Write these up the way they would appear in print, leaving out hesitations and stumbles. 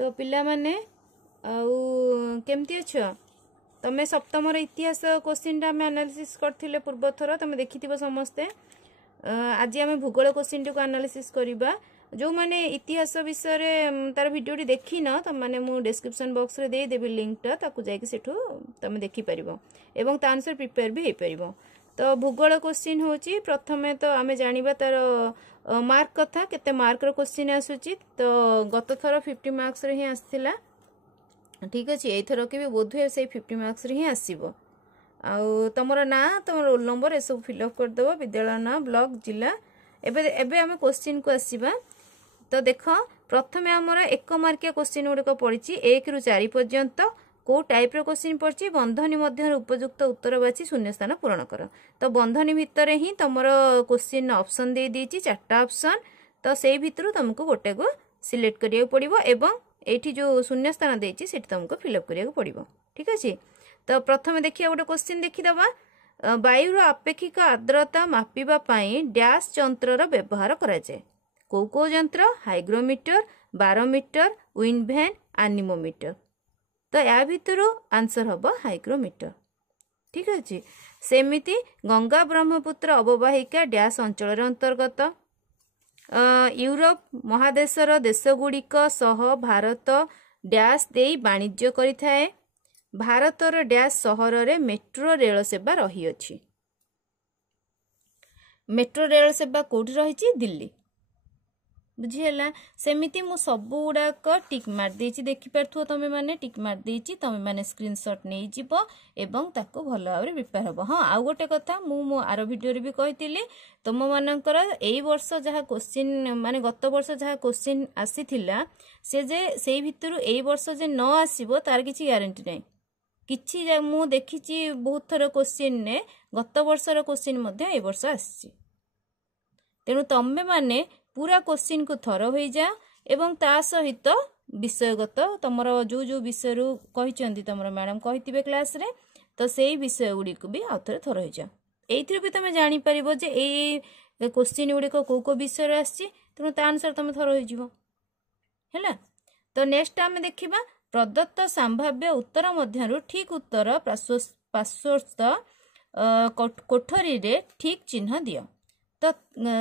तो पिला माने केमती अच्छ तमें सप्तम इतिहास क्वेश्चन आम एनालिसिस करथिले पूर्व थर तुम देखि समस्ते आज आम भूगोल क्वेश्चन टी को एनालिसिस करबा जो माने इतिहास विषय तार भिडियोटी देखी न तुम माने मु डिस्क्रिप्शन बॉक्स रे दे देबी लिंक टा ताकू जाई सेठू तुम देखि परिबो एवं ता आंसर प्रिपेयर भी हे परिबो। तो भूगोल क्वेश्चन होची प्रथमे तो आमे जानिबा तार मार्क कथा केते मार्क रो क्वेश्चन आसुची। तो गत थर 50 मार्क्स रे ही आस्थिला ठीक अछि एथर के भी बोधुए से 50 मार्क्स रे ही आसीबो। आउ तमरो ना तमरो रोल नंबर ए सब फिल अप कर देबो विद्यालय ना ब्लॉक जिला। एबे एबे हम क्वेश्चन को आसीबा। तो देख प्रथमे हमर 1 मार्किया क्वेश्चन गुडे को पड़िची 1 रु 4 पर्यंत को टाइप रो क्वेश्चन पड़ची बंधनी मध्य उपयुक्त उत्तर बाची शून्य स्थान पूरण कर। तो बंधनी भितरे ही तमरो क्वेश्चन ऑप्शन दे दीची 4टा ऑप्शन। तो सेई भितरु तुमको गोटे को सिलेक्ट करिया पड़िबो एवं एठी जो शून्य स्थान देची सेठी तुमको फिल अप करिया पड़िबो ठीक अछि। तो प्रथमे देखिया गोटे क्वेश्चन देखि दबा वायु रो अपेक्षिक आर्द्रता मापिबा पई डैश यंत्र रो व्यवहार करा जाय। को यंत्र hygrometer barometer wind vane anemometer. तो या भितर आंसर हम हाइग्रोमीटर ठीक अछि। सेमिति गंगा ब्रह्मपुत्र अववाहिका डैश अंचल अंतर्गत यूरोप महादेशर देशगुड़िक सह भारत डैश देई वाणिज्य करिथाए। भारतर डैश सहर रे मेट्रो रेल सेवा रही अछि। मेट्रो रेल सेवा कोठी रही दिल्ली बुझीला। सेमिति मु सबु गुडाक टिक मार देछि देखि परथु तमे माने टिक मार देछि तमे माने स्क्रीनशॉट नै जिवो एवं ताको भलो भाबरे प्रिपेयर हबो। हां आ गोटे कथा मु आरो वीडियो रे भी कहितिली तम मानकर एई वर्ष जहा क्वेश्चन माने गत वर्ष जहा क्वेश्चन आसीथिला से जे सेई भितरु एई वर्ष जे न आसीबो तार किछि ग्यारंटी नै। किछि मु देखिछि बहुत थर क्वेश्चन ने गत वर्षर क्वेश्चन मध्ये एई वर्ष आसी। तेनु तमे माने पूरा क्वेश्चन को थर हो जा एवं ता सहित विषयगत तमरो जो जो विषय रु कहिचंदी तमरो मैडम कहितिबे क्लास रे तो सेई विषय गुडी को भी आउथरे थर हो जा। एइथरे भी तमे जानि परिबो जे ए क्वेश्चन गुडी को विषय रे आछि तेनु ता अनुसार तमे थर हो जिवो हैला। तो नेक्स्ट आमे देखिबा प्रदत्त संभाव्य उत्तर मध्यरु ठीक उत्तर पार्श्वस्थ कोठरी रे ठीक चिन्ह दियो। तो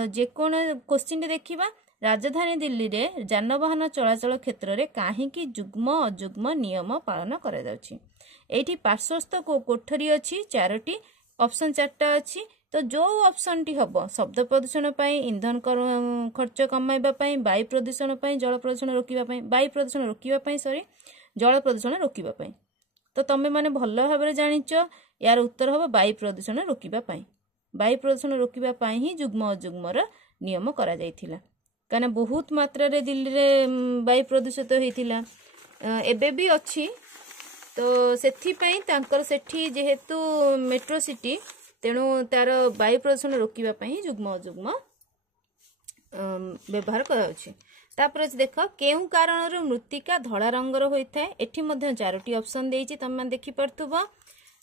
जे कोन क्वेश्चन देखिबा राजधानी दिल्ली रे जानवाहन चलाचल क्षेत्र रे काहेकि जुग्म अजुग्म नियम पालन करा जाउछि। एठी पार्श्वस्थ कोठरी अछि 4टी ऑप्शन 4टा अछि। तो जो ऑप्शन टी हबो शब्द प्रदूषण पई ईंधन खर्च कमाइबा पई वायु प्रदूषण पई जल प्रदूषण रोकिबा पई वायु प्रदूषण रोकिबा पई सॉरी जल प्रदूषण रोकिबा पई। तो तमे माने भलो भाबरे जानिचो यार उत्तर हबो वायु प्रदूषण रोकिबा पई। वायु प्रदूषण रोकिबा पई ही जुग्म अजुग्मर नियम करा जायथिला काना बहुत मात्रा रे दिल्ली रे वायु प्रदूषित होइथिला एबे भी अछि। तो सेथि पई तांकर सेठी जेहेतु मेट्रो सिटी तेणु तार वायु प्रदूषण रोकिबा पई जुग्म अजुग्म व्यवहार करा अछि। तापर देख केउ कारणर मृत्तिका धळा रंगर होइथाय एठी मध्ये 4टी ऑप्शन देइछि तमे देखि परथुबो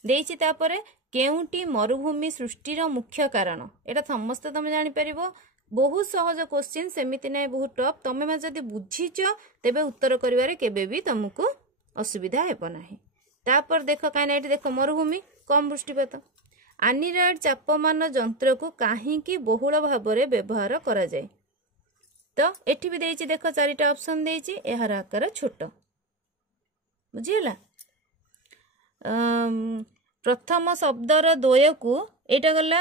देइछि। तापर केउटी मरुभूमि सृष्टिर मुख्य कारण एटा समस्त तमे जानि परिबो। बहुत सहज क्वेश्चन सेमिति नै बहुत टफ तमे मा जदी बुझिचो तेबे उत्तर करिवारे केबे भी तुमको असुविधा हेबो नाही। तापर देख काना एठी देख मरुभूमि कम वृष्टिपात आनिराइड चापमान यंत्र को काहेकि बहुल भाबरे व्यवहार करा जाय। तो एठी भी देइछि देख 4टा ऑप्शन देइछि एहार आकार छोट बुझिला। प्रथम शब्दर द्वय को एटा गला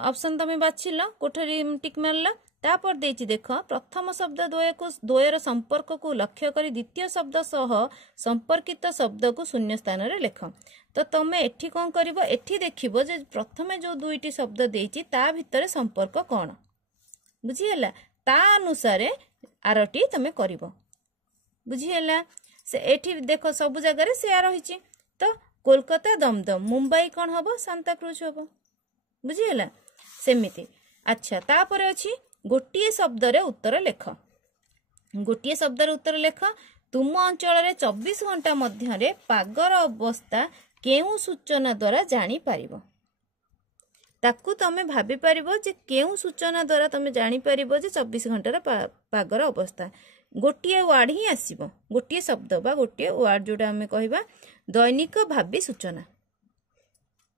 ऑप्शन तमे बाछिलो कोठरी टिक मारला। तापर देइछि देख प्रथम शब्द द्वय को द्वयर संपर्क को लक्ष्य करी द्वितीय शब्द सह संपर्कित शब्द को शून्य स्थान रे लेख। तो तमे एठी कोन करिवो एठी देखिबो जे प्रथमे जो दुईटी शब्द देइछि ता भितरे संपर्क कोन बुझियला ता अनुसार आरटी तमे करिवो बुझियला। से एठी देखो सब जगह रे से रहिछि। तो कोलकाता दमदम मुंबई कौन हबो सांता क्रूज हबो बुझियला सेमिति। अच्छा तापर अछि गोटिए शब्द रे उत्तर लेख। गोटिए शब्द रे उत्तर लेख तुम अंचल रे 24 घंटा मध्य रे पागर अवस्था केउ सूचना द्वारा जानि पारिबो। ताकू तमे भाबी पारिबो जे केउ सूचना द्वारा तमे जानि पारिबो जे 24 घंटा रे पागर अवस्था गोटे वार्ड ही आसब गोटे शब्द बा गोटे वार्ड जोटा आम कह दैनिक भावी सूचना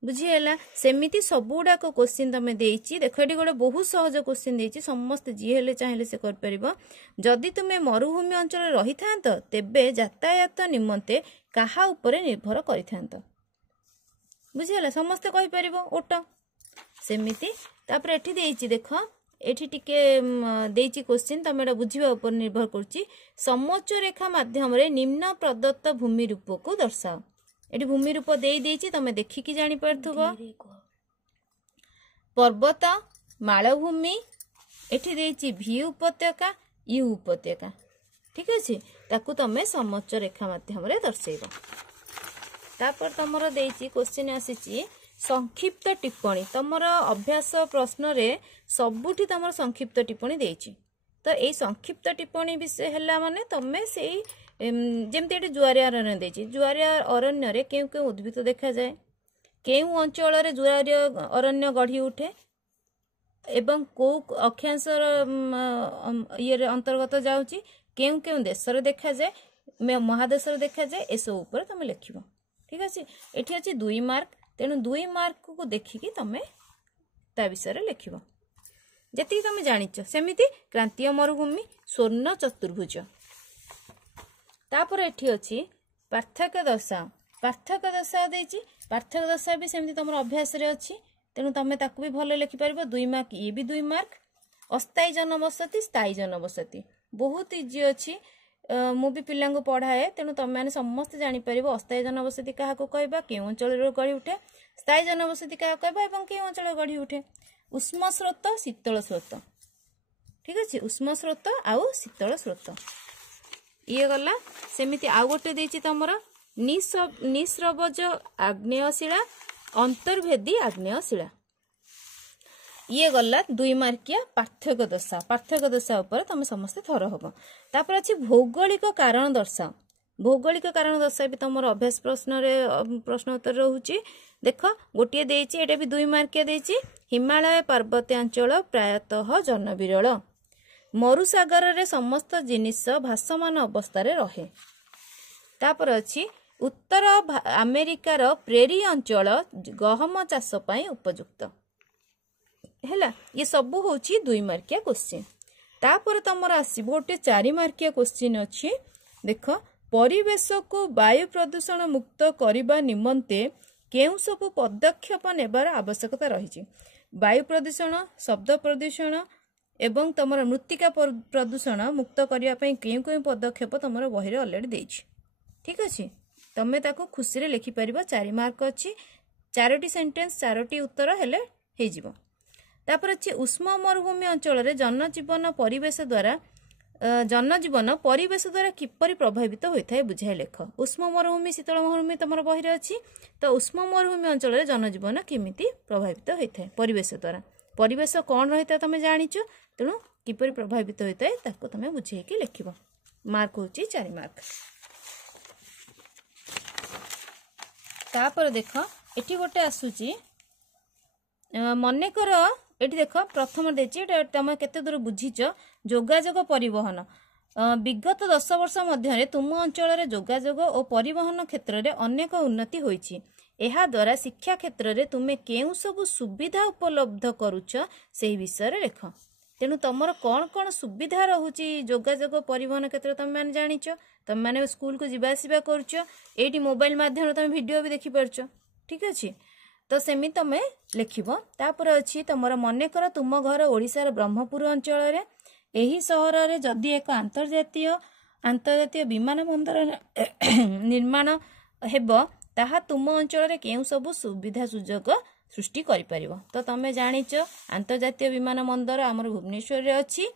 बुझीगला सेमिति सबुड़ाक क्वेश्चन तुम देछि देख ये गोटे बहुत सहज क्वेश्चन देछि समस्त जी हेले चाहिए से कर जदि तुमे मरुभूमि अंचल रही था तेबे यातायात निमंते कहा उपरे निर्भर करिथांत बुझीगला समस्ते कहि परिबो ओटो सेमिति तापर एठी देछि देख एठी टिके देछि क्वेश्चन तुम एटा बुझिबा उपर निर्भर करछि समोच्च रेखा माध्यम रे निम्न प्रदत्त भूमि रूप को दर्शाओ एटी भूमि रूप दे देछि तमे देखिकी जानि परथुबो पर्वत मालभूमि एठी देछि भी उपत्यका यू उपत्यका ठीक अछि ताकू तमे समोच्च रेखा माध्यम रे दर्शेबो तापर तमरो देछि क्वेश्चन आसीछि संक्षिप्त टिप्पणी तमर अभ्यास प्रश्न रे सबुठी तमर संक्षिप्त टिप्पणी देछि तो ए संक्षिप्त टिप्पणी विषय हैला माने तमे सेई जेमते एटी जुआरिया अरण्य देछि जुआरिया अरण्य रे केउ केउ उद्भिद देखा जाए केउ अंचल रे जुआरिया अरण्य गढ़ी उठे एवं को अक्षांशर ये अंतर्गत जाउची केउ केउ देश रे देखा जाए महादेश रे देखा जाए ए सब ऊपर तमे लिखिबो ठीक अछि एठी अछि 2 मार्क तेणु 2 मार्क को देखिकी तमे ता विषय लिखिबो जति तमे जानिछ सेमिति क्रांतीय मरुभूमि स्वर्ण चतुर्भुज तापर एठी अछि पार्थक्य दर्शाओ देछि पार्थक्य दर्शा भी सेमिति तमर अभ्यास रे अछि तेणु तमे ताकू भी भले लिखि परबो 2 मार्क ये भी 2 मार्क अस्थायी जनबसति स्थायी जनबसति बहुत इजी अछि मु भी पिला को पढ़ाए तेणु तुम मैंने समस्त जापर अस्थायी जनबसति क्या कहवा के अंचल गढ़ी उठे स्थायी जनबसति क्या कहवा के अंचल गढ़ी उठे उष्म स्रोत शीतल स्रोत ठीक अच्छे उष्म स्रोत आउ शीतल स्रोत ये गला सेमिति आउ गोटे देछि तमर निस्रवज आग्नेयशिला अंतर्भेदी आग्नेयशिला ये गला 2 मार्किया पार्थक्य दशा ऊपर तुम समस्त थर हम तापर अच्छी भौगोलिक कारण दर्शा भी तुम अभ्यास प्रश्न उत्तर रोचे देख गोटे देछि एटा भी 2 मार्किया देछि हिमालय पर्वतांचल प्रायतः जनविरल मरुसागर रे समस्त जिनिस भासमान अवस्था रे रहे तापर अच्छी उत्तर अमेरिकार प्रेरी अंचल गहम चाष पई उपयुक्त हैला ये सब होची 2 मार्किया क्वेश्चन तापर तमर आसीबो गोटे 4 मार्किया क्वेश्चन अछि देख परिवेश को वायु प्रदूषण मुक्त करिबा निमंते केउ सब पदक्षेप नेबार आवश्यकता रही वायु प्रदूषण शब्द प्रदूषण एवं तमर मृत्तिका प्रदूषण मुक्त करिया पई केउ केउ पदक्षेप तमर बही रे ऑलरेडी देछि ठीक अछि तमे ताको खुशी रे लिखि परिबो 4 मार्क अछि 4टी सेंटेंस 4टी उत्तर हेले हे जिवो तापर अच्छे उष्म मरुभूमि अंचल रे जनजीवन परिवेश द्वारा किपरि प्रभावित होता है बुझाई लेख उष्म मरुभूमि शीतल मरुभूमि तुम बही अच्छी तो उष्म मरुभूमि अंचल रे जनजीवन केमिति प्रभावित होता है परिवेश द्वारा परिवेश कौन रही है तुम जानिच तेणु किपरि प्रभावित होता है ताको तुम बुझेकी लिखिब मार्क होची 4 मार्क तापर देख एठी गोटे आसुची मनेकर एठी देख प्रथम देछि तुम केते दूर बुझीच जोगाजोग परिवहन विगत 10 वर्ष मध्य तुम अंचल रे जोगाजोग और परिवहन क्षेत्र में अनेक उन्नति होइछि एहा द्वारा शिक्षा क्षेत्र में तुमे केउ सब सुविधा उपलब्ध करूछ से विषय रे लेख तेणु तुमर कौन कौन सुविधा रहुछि जोगाजोग परिवहन क्षेत्र तुम मैंने जानिच तुम मैंने स्कूल को जीवा आसिबा करूछ एटी मोबाइल माध्यम तुम वीडियो भी देखि परछ ठीक अछि तो सेमि तमे लिखिबो तापर अछि तमर मने कर तुम घर ओडिसा रे ब्रह्मपुर अंचल रे एही शहर रे जदि एक अंतर्जातीय विमान बंदर निर्माण हेबो ताहा तुम अंचल रे केउ सब सुविधा सुजोग सृष्टि करि परिबो तो तमे जानिच अंतर्जातीय विमान बंदर हमर भुवनेश्वर रे अछि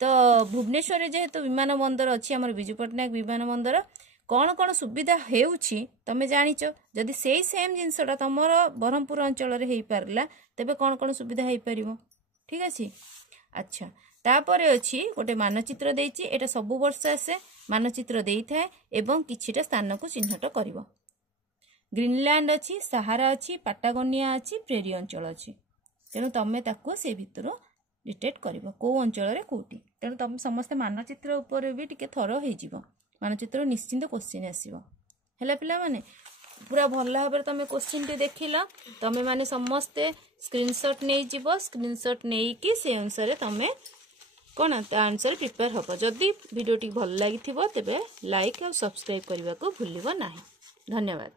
तो भुवनेश्वर रे जेहेतु विमान बंदर अछि हमर बिजू पटनायक विमान बंदर कौन कौन सुविधा हेउछि तमे जानिच जदि सेही सेम जिनसटा तमर ब्रह्मपुर अंचल रे हेई पारला तबे कौन कौन सुविधा हेई परिबो ठीक अछि अच्छा तापरे अछि गोटे मानचित्र देछि एटा सब वर्ष आसे मानचित्र देई थाए एवं किछिटा स्थान को चिन्हट करिवो ग्रीनलैंड अछि सहारा अछि पाटागोनिया अछि प्रेरी अंचल अछि तेणु तमे ताको से भितरो डिटेक्ट करिवो को अंचल रे कोठी तेणु तुम समस्त मानचित्र ऊपर भी टिके थर हो मानचित्र निश्चिंत क्वेश्चन आसीबो हैला पिला माने पूरा भल भाव तुम क्वेश्चन टी देखिल तुम माने समस्ते स्क्रीनशॉट नहीं जीवो स्क्रीनशॉट नहीं कि से अनुसार तुम कौन आंसर प्रिपेयर हम जदि वीडियो टी भल लगी तेबे लाइक और सब्सक्राइब करने को भूलिबो नाही। धन्यवाद।